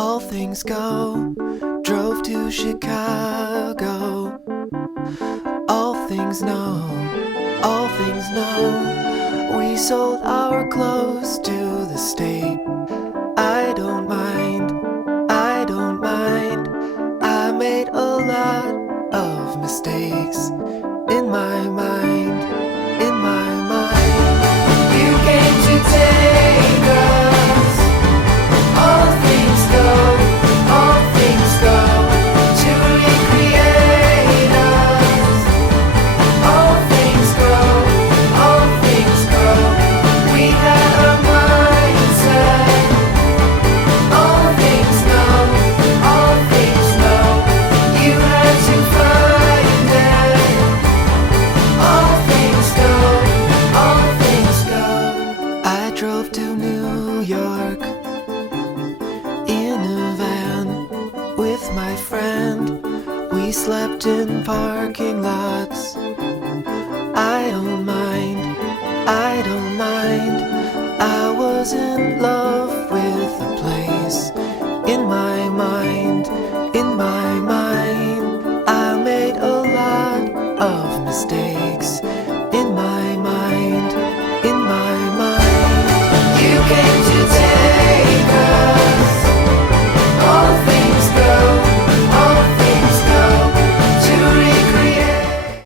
all things go. Drove to Chicago. All things know, all things know. We sold our clothes to the state. I don't mind, I don't mind. I made a lot of mistakes in my mind, in my mind. You came to take us. All things go, all things go, to recreate us. All things go, all things go. We had a mindset. All things know, all things know. You had to find it. All things go, all things go. I drove to New York in a van with my friend. We slept in parking lots. I don't mind, I don't mind. I was in love